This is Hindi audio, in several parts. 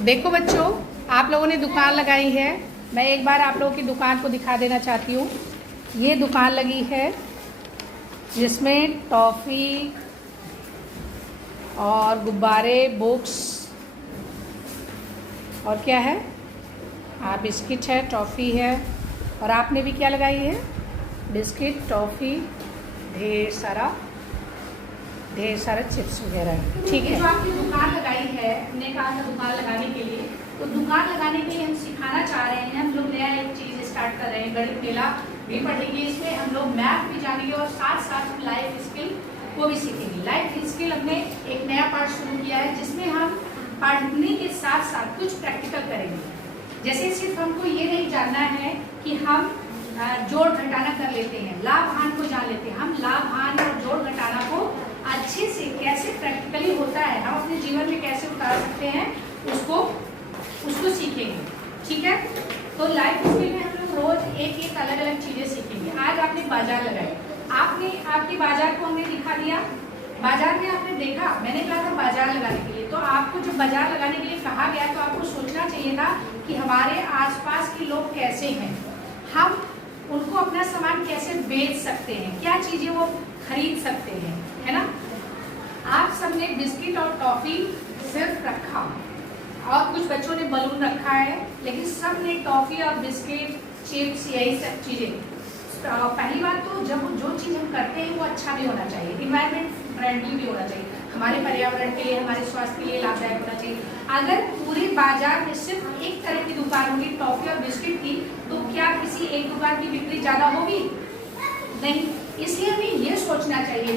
देखो बच्चों, आप लोगों ने दुकान लगाई है। मैं एक बार आप लोगों की दुकान को दिखा देना चाहती हूँ। ये दुकान लगी है जिसमें टॉफ़ी और गुब्बारे, बुक्स और क्या है, बिस्किट है, टॉफ़ी है। और आपने भी क्या लगाई है? बिस्किट, टॉफ़ी, ढेर सारा चिप्स वगैरह है। ठीक है। जो आपकी दुकान लगाई है, हमने कहा था दुकान लगाने के लिए, तो दुकान लगाने के लिए हम सिखाना चाह रहे हैं। हम लोग नया एक चीज़ स्टार्ट कर रहे हैं, गणित मेला भी पढ़ेंगे, इसमें हम लोग मैथ भी जानेंगे और साथ साथ हम लाइफ स्किल को भी सीखेंगे। लाइफ स्किल हमने एक नया पार्ट शुरू किया है जिसमें हम पढ़ने के साथ साथ कुछ प्रैक्टिकल करेंगे। जैसे सिर्फ हमको ये नहीं जानना है कि हम जोड़ घटाना कर लेते हैं, लाभ हानि को जान लेते हैं। हम लाभ हानि और जोड़ घटाना को अच्छे से कैसे प्रैक्टिकली होता है, हम अपने जीवन में कैसे उतार सकते हैं, उसको सीखेंगे। ठीक है। तो लाइफ स्किल में हम लोग रोज एक अलग अलग चीजें सीखेंगे। आज आपने बाजार लगाई, आपके बाजार को हमने दिखा दिया। बाजार में आपने देखा, मैंने कहा था बाजार लगाने के लिए, तो आपको जब बाजार लगाने के लिए कहा गया तो आपको सोचना चाहिए था कि हमारे आसपास के लोग कैसे हैं, हम उनको अपना सामान कैसे बेच सकते हैं, क्या चीजें वो खरीद सकते हैं, है ना। आप सबने बिस्किट और टॉफी सिर्फ रखा और कुछ बच्चों ने बलून रखा है, लेकिन सब ने टॉफी और बिस्किट, चिप्स, यही सब चीजें। पहली बात तो जब जो चीज़ हम करते हैं वो अच्छा भी होना चाहिए, इन्वायरमेंट फ्रेंडली भी होना चाहिए, हमारे पर्यावरण के लिए, हमारे स्वास्थ्य के लिए लाभदायक होना चाहिए। अगर पूरे बाजार में सिर्फ एक तरह की दुकान होगी टॉफी और बिस्किट की, तो क्या किसी एक दुकान की बिक्री ज्यादा होगी? नहीं। इसलिए हमें ये सोचना चाहिए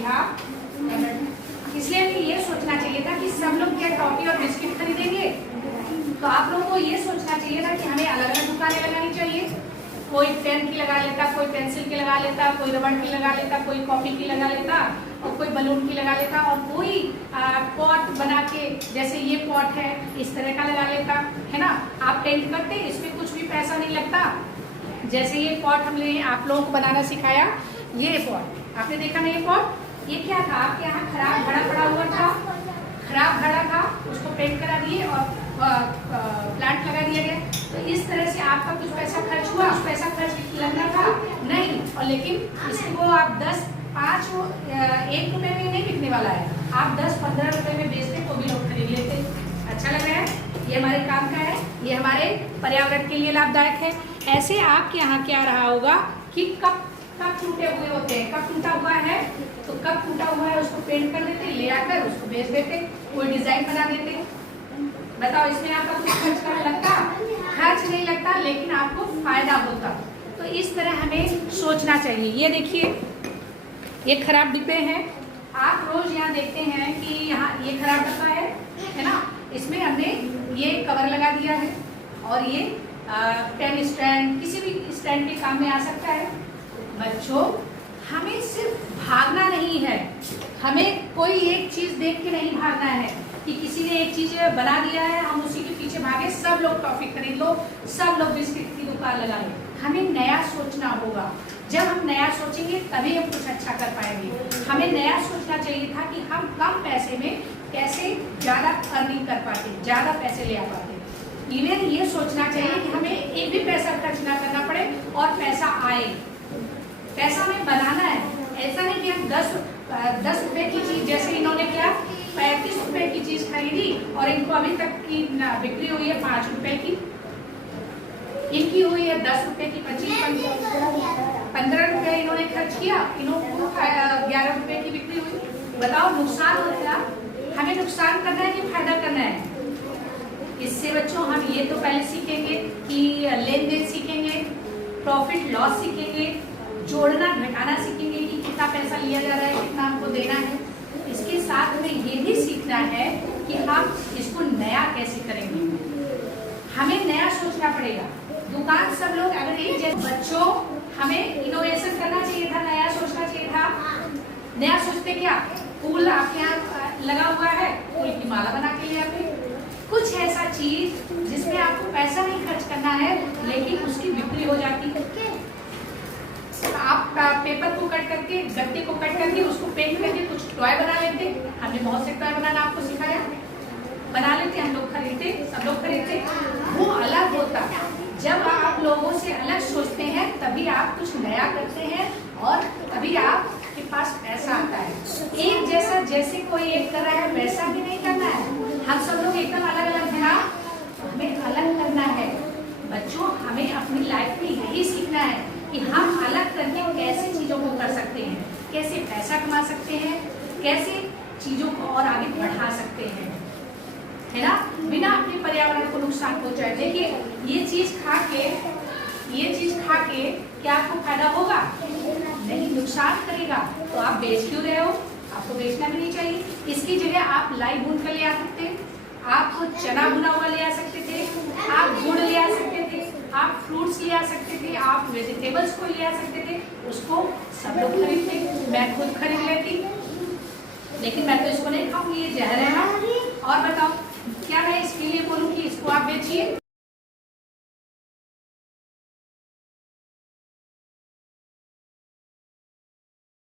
था कि सब लोग क्या टॉफी और बिस्किट खरीदेंगे। तो आप लोगों को ये सोचना चाहिए था कि हमें अलग अलग दुकानें लगानी चाहिए। कोई पेन की लगा लेता, कोई पेंसिल की लगा लेता, कोई रबड़ की लगा लेता, कोई कॉपी की लगा लेता और कोई बलून की लगा लेता, और कोई पॉट बना के, जैसे ये पॉट है, इस तरह का लगा लेता, है ना। आप पेंट करते, इसमें कुछ भी पैसा नहीं लगता। जैसे ये पॉट हमने आप लोगों को बनाना सिखाया, ये पॉट आपने देखा ना, ये पॉट ये क्या था, आपके यहाँ खराब घड़ा पड़ा हुआ था, खराब घड़ा था, उसको पेंट करा दिए और प्लांट लगा दिया गया। तो इस तरह से आपका कुछ पैसा खर्च हुआ, उस पैसा खर्च लगना था नहीं, और लेकिन इसको आप 1 रुपए में नहीं बिकने वाला है, आप 10-15 रुपए में बेचते तो भी लोग खरीद लेते। अच्छा लग रहा है, ये हमारे काम का है, ये हमारे पर्यावरण के लिए लाभदायक है। ऐसे आपके यहाँ क्या रहा होगा कि कप टूटे हुए होते हैं, कप टूटा हुआ है तो कप टूटा हुआ है उसको पेंट कर देते, ले आकर उसको बेच देते, कोई डिजाइन बना देते। बताओ, इसमें आपका कुछ खर्च लगता? खर्च नहीं लगता, लेकिन आपको फायदा होता। तो इस तरह हमें सोचना चाहिए। ये देखिए, ये खराब डिब्बे हैं, आप रोज यहाँ देखते हैं कि यहाँ ये खराब डब्बा है ना, इसमें हमने ये कवर लगा दिया है और ये पेन स्टैंड, किसी भी स्टैंड के काम में आ सकता है। बच्चों, हमें सिर्फ भागना नहीं है, हमें कोई एक चीज देख के नहीं भागना है कि किसी ने एक चीज बना दिया है, हम उसी के पीछे भागे, सब लोग टॉफी खरीद लो, सब लोग बिस्किट की दुकान लगा लो। हमें नया सोचना होगा। जब हम नया सोचेंगे तभी हम कुछ अच्छा कर पाएंगे। हमें नया सोचना चाहिए था कि हम कम पैसे में कैसे ज्यादा अर्निंग कर पाते, ज्यादा पैसे ले आ पाते। इवन ये सोचना चाहिए कि हमें एक भी पैसा खर्च ना करना पड़े और पैसा आए। पैसा हमें बनाना है, ऐसा नहीं कि हम 10 रुपए की चीज, जैसे इन्होंने क्या 35 रुपए की चीज खरीदी और इनको अभी तक की बिक्री हुई है 5 रुपए की, इनकी हुई है 10 रुपए की, 15 रुपए इन्होंने खर्च किया, इन्होंने 11 रुपए की बिक्री हुई। बताओ, नुकसान हो गया। हमें नुकसान करना है कि फायदा करना है? इससे बच्चों हम ये तो पहले सीखेंगे कि लेन देन सीखेंगे, प्रॉफिट लॉस सीखेंगे, जोड़ना घटाना सीखेंगे कि कितना पैसा लिया जा रहा है, कितना हमको देना है। इसके साथ में ये भी सीखना है कि हम इसको नया कैसे करेंगे। हमें नया सोचना पड़ेगा। दुकान सब लोग अगर एक जैसे, बच्चों हमें इनोवेशन करना चाहिए था, नया सोचना चाहिए था। नया सोचते क्या, फूल आपके यहाँ लगा हुआ है, फूल की माला बना के ले आते। कुछ ऐसा चीज जिसमें आपको पैसा नहीं खर्च करना है लेकिन उसकी बिक्री हो जाती है। आप पेपर को कट करके, गत्ते को कट करके, उसको पेंट करके कुछ टॉय बना लेते। हमने बहुत से टॉय बनाना आपको सिखाया। बना लेते, हम लोग खरीदते, सब लोग खरीदते, वो अलग होता। जब आप लोगों से अलग सोचते हैं तभी आप कुछ नया करते हैं और तभी आपके पास पैसा आता है। एक जैसा जैसे कोई एक कर रहा है वैसा भी नहीं करना है, हम सब लोग एकदम अलग अलग हैं, हमें अलग करना है। बच्चों, हमें अपनी लाइफ में यही सीखना है कि हम अलग करके कैसे चीजों को कर सकते हैं, कैसे पैसा कमा सकते हैं, कैसे चीजों को और आगे बढ़ा सकते हैं, है ना, बिना अपने पर्यावरण को नुकसान पहुंचाए। देखिए ये चीज खा के क्या आपको फायदा होगा? नहीं, नुकसान करेगा। तो आप बेच क्यों रहे हो? आपको बेचना भी नहीं चाहिए। इसकी जगह आप लाई भून कर ले आ सकते, आप चना भुना हुआ ले आ सकते थे, आप गुड़ ले आ सकते थे, आप फ्रूट्स ले आ सकते थे, आप वेजिटेबल्स को ले आ सकते थे। उसको सब लोग खरीदते, मैं खुद खरीद लेती, लेकिन मैं तो इसको नहीं खाऊंगी, ये जहर है ना। और बताओ, क्या मैं इसके लिए बोलूँ कि इसको आप बेचिए?